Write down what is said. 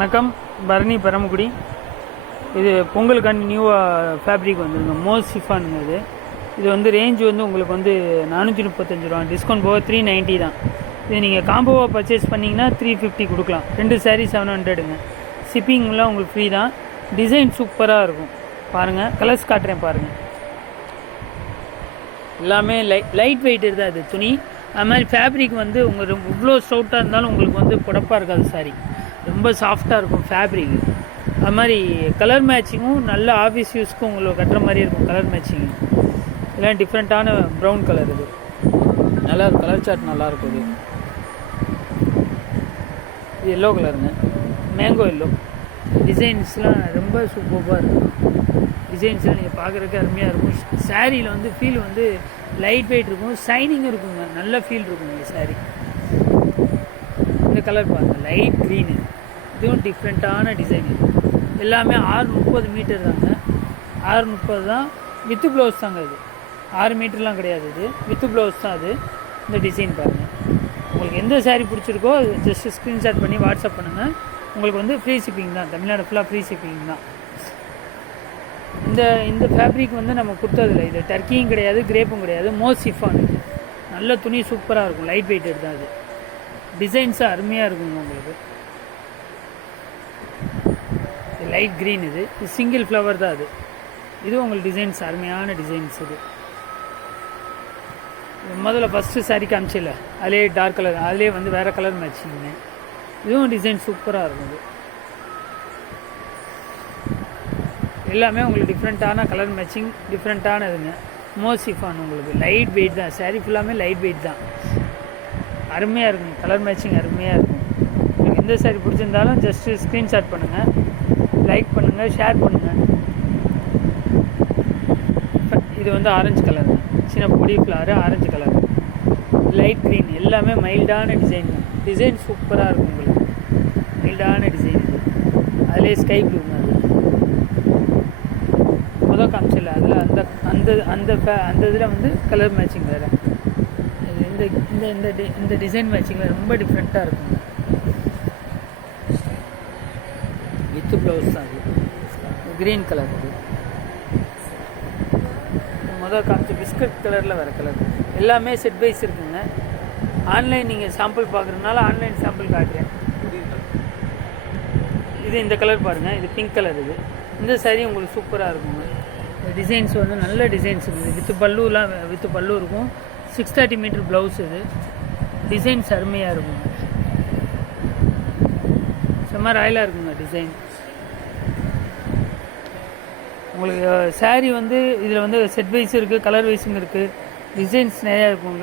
வணக்கம். பரணி பரமக்குடி. இது பொங்கலுக்காண்டி நியூவாக ஃபேப்ரிக் வந்துருங்க. மோஸ் சிஃபானுங்க. இது வந்து ரேஞ்ச் வந்து உங்களுக்கு வந்து 435 ரூபா, டிஸ்கவுண்ட் போக 390 தான். இது நீங்கள் காம்போவாக பர்ச்சேஸ் பண்ணிங்கன்னா 350 கொடுக்கலாம். 2 சாரீ 700ங்க. ஷிப்பிங்லாம் உங்களுக்கு ஃப்ரீ தான். டிசைன் சூப்பராக இருக்கும். பாருங்கள், கலர்ஸ் காட்டுறேன் பாருங்கள். எல்லாமே லைட் வெயிட் தான் இது துணி. அது மாதிரி ஃபேப்ரிக் வந்து உங்கள் இவ்வளோ ஸ்டவுட்டாக இருந்தாலும் உங்களுக்கு வந்து புடப்பாக இருக்காது. சாரி ரொம்ப சாஃப்டாக இருக்கும் ஃபேப்ரிக். அது மாதிரி கலர் மேட்சிங்கும் நல்ல ஆஃபீஸ் யூஸ்க்கும் உங்களுக்கு கட்டுற மாதிரி இருக்கும். கலர் மேட்சிங் இதெல்லாம் டிஃப்ரெண்ட்டான ப்ரௌன் கலர். இது நல்லா கலர் சார்ட் நல்லாயிருக்கும். இது எல்லோ கலருங்க, மேங்கோ எல்லோ. டிசைன்ஸ்லாம் ரொம்ப சூப்பராக இருக்கும். டிசைன்ஸ்லாம் நீங்கள் பார்க்குறதுக்கு அருமையாக இருக்கும். சாரியில் வந்து ஃபீல் வந்து லைட் வெயிட் இருக்கும், ஷைனிங்கும் இருக்குங்க. நல்ல ஃபீல் இருக்குங்க சாரி. இந்த கலர் பாருங்கள், லைட் க்ரீனு. இதுவும் டிஃப்ரெண்ட்டான டிசைன். இது எல்லாமே 630 மீட்டர் தாங்க. 630 தான். வித்து ப்ளவுஸ் தாங்க. இது 6 மீட்டர்லாம் கிடையாது. இது வித்து ப்ளவுஸ் தான். அது இந்த டிசைன் பாருங்கள். உங்களுக்கு எந்த சாரீ பிடிச்சிருக்கோ அது ஜஸ்ட் ஸ்க்ரீன்ஷாட் பண்ணி வாட்ஸ்அப் பண்ணுங்கள். உங்களுக்கு வந்து ஃப்ரீ ஷிப்பிங் தான். தமிழ்நாடு ஃபுல்லாக ஃப்ரீ ஷிப்பிங் தான். இந்த ஃபேப்ரிக் வந்து நம்ம கொடுத்ததில்லை. இது டர்க்கியும் கிடையாது, கிரேப்பும் கிடையாது. மோஸ் சிஃபான். நல்ல துணி சூப்பராக இருக்கும். லைட் வெயிட் தான். அது டிசைன்ஸு அருமையாக இருக்குங்க. உங்களுக்கு லைட் க்ரீன். இது சிங்கிள் ஃப்ளவர் தான். இது உங்களுக்கு டிசைன்ஸ் அருமையான டிசைன்ஸ். இது முதல்ல ஃபஸ்ட்டு சாரீ காமிச்சில்ல, அதிலே டார்க் கலர், அதிலே வந்து வேறு கலர் மேட்சிங்க. இதுவும் டிசைன் சூப்பராக இருக்கும். இது எல்லாமே உங்களுக்கு டிஃப்ரெண்ட்டான கலர் மேட்சிங், டிஃப்ரெண்ட்டான இதுங்க. மோஸ் சிஃபான் உங்களுக்கு லைட் வெயிட் தான். சாரீ ஃபுல்லாமே லைட் வெயிட் தான். அருமையாக இருக்கும். கலர் மேட்சிங் அருமையாக இருக்கும். உங்களுக்கு எந்த சாரீ பிடிச்சிருந்தாலும் ஜஸ்ட்டு ஸ்க்ரீன்ஷாட் பண்ணுங்கள், லைக் பண்ணுங்கள், ஷேர் பண்ணுங்கள். இது வந்து ஆரஞ்சு கலருங்க. சின்ன பொடி flower, orange colour, light green. எல்லாமே மைல்டான டிசைன். டிசைன் சூப்பராக இருக்கும். உங்களுக்கு மைல்டான டிசைன். இது அதிலே ஸ்கை ப்ளூங்க. அது முதல் காமிச்சில்ல, அதில் அந்த அந்த அந்த அந்த இதில் வந்து கலர் மேட்சிங் வேறு. இந்த இந்த இந்த டிசைன் மேட்சிங்கில் ரொம்ப டிஃப்ரெண்ட்டாக இருக்குங்க. வித்து ப்ளவுஸ் தான். அது க்ரீன் கலர். அது முதல் காமிச்ச பிஸ்கட் கலரில் வேறு கலர். எல்லாமே செட் வைஸ் இருக்குங்க. ஆன்லைன் நீங்கள் சாம்பிள் பார்க்குறதுனால ஆன்லைன் சாம்பிள் காட்டுறேன். இது இந்த கலர் பாருங்கள். இது பிங்க் கலர். இது இந்த சாரீ உங்களுக்கு சூப்பராக இருக்குங்க. டிசைன்ஸ் வந்து நல்ல டிசைன்ஸ் இருக்குது. வித்து பல்லு இருக்கும். 630 மீட்டர் ப்ளவுஸ். இது டிசைன்ஸ் அருமையாக இருக்குங்க. செம்ம ராயலாக இருக்குங்க டிசைன். உங்களுக்கு சாரீ வந்து இதில் வந்து செட் வைஸ் இருக்குது, கலர் வைஸுங்க இருக்குது, டிசைன்ஸ் நிறையா இருக்கும்.